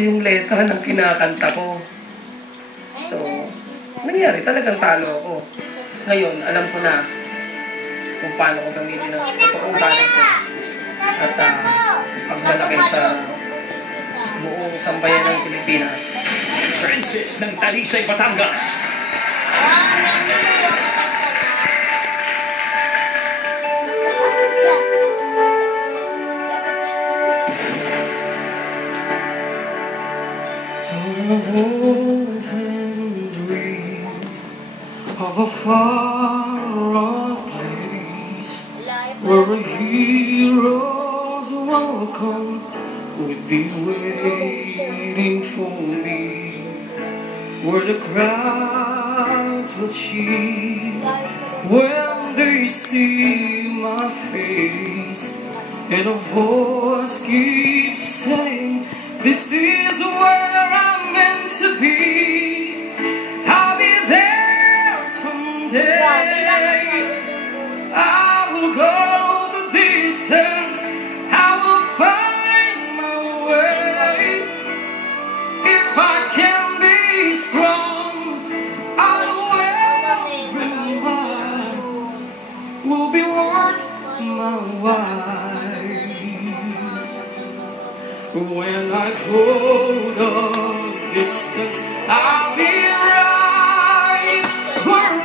yung letra ng kinakanta ko. So, nangyari, talagang talo ako. Ngayon, alam ko na kung paano ko gamitin ang totoong talent ko. At pagmalaki sa buong sambayan ng Pilipinas. Francis ng Talisay, Batangas. Of a far-off place where a hero's welcome would be waiting for me, where the crowds will cheer when they see my face, and a voice keeps saying, "This is where I'm meant to be." I will go the distance, I will find my way. If I can be strong, I will be worth my while. When I go the distance, I'll be right where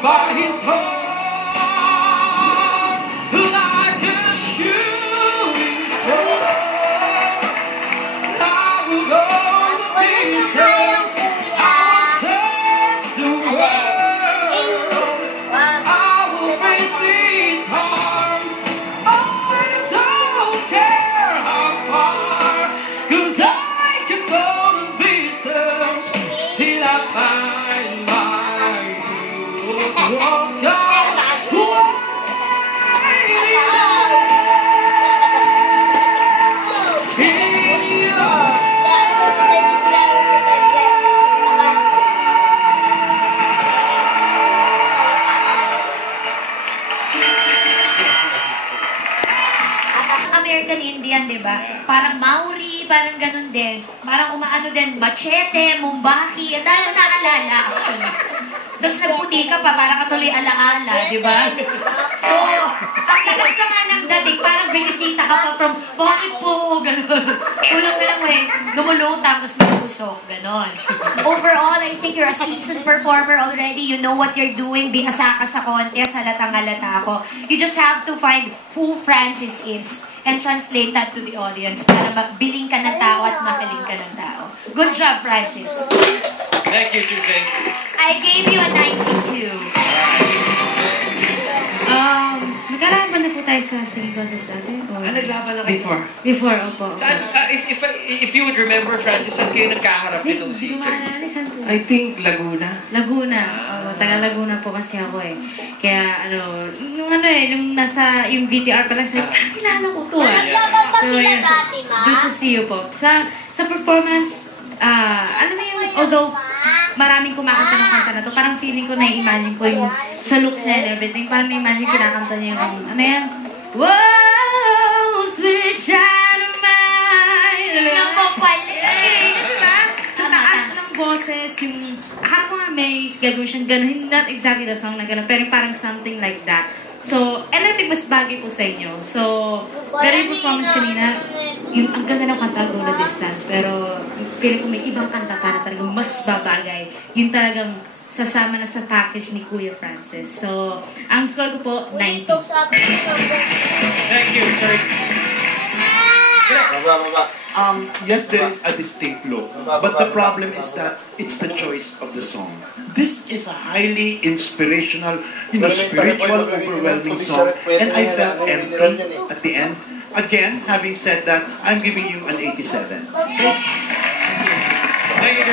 by his heart, like a shooting star, I will go the distance, I will search the world, I will face its harms. Oh, I don't care how far, 'cause I can go the distance till I find my American Indian, di ba? Parang Maori, parang ganun din. Parang umaano din, Machete, Mumbaki, ang dahil naalala, actually. Tapos nagputi ka pa, parang katuloy alaala, di ba? So, ang lakas ka nga ng dating, parang binisita ka pa from, bakit po, gano'n. Ulang ka lang, lumulutang, tapos malusok, gano'n. Overall, I think you're a seasoned performer already. You know what you're doing. Bihasa ka sa contest, halatang-halata ako. You just have to find who Francis is and translate that to the audience para magbiling ka ng tao at makiling ka ng tao. Good job, Francis. Thank you, Tuesday. I gave you a 92. Magkaraban na po tayo sa singing contest natin? Naglaban na kayo? Before, opo. If you would remember, Francis, saan kayo nagkaharap nitong si I think Laguna. Laguna. Taga Laguna po kasi ako eh. Kaya nung nasa yung VTR pa lang sabi, kilala ko to ah. So yun, good to see you po. Sa performance, alam mo yung, although maraming kumakanta ng kanta na to, parang feeling ko na-imagine ko yung sa looks niya and everything. Parang na-imagine kinakanta niya yung, ano yan? Walls which out of mine. Diba? Sa taas ng boses, yung harap mga maze, gagawin siyang gano'n. Not exactly the song na gano'n, pero parang something like that. So, and I think mas bagay po sa inyo. So, very performance kanina, yung ang ganda ng kanta, Go the Distance, pero feeling ko may ibang kanta para talagang mas babagay. Yung talagang sasama na sa package ni Kuya Francis. So, ang score ko po, 90. Thank you, Church. Yes, there is a distinct look, but the problem is that it's the choice of the song. This is a highly inspirational, spiritual, overwhelming song, and I felt empty at the end. Again, having said that, I'm giving you an 87. Thank you.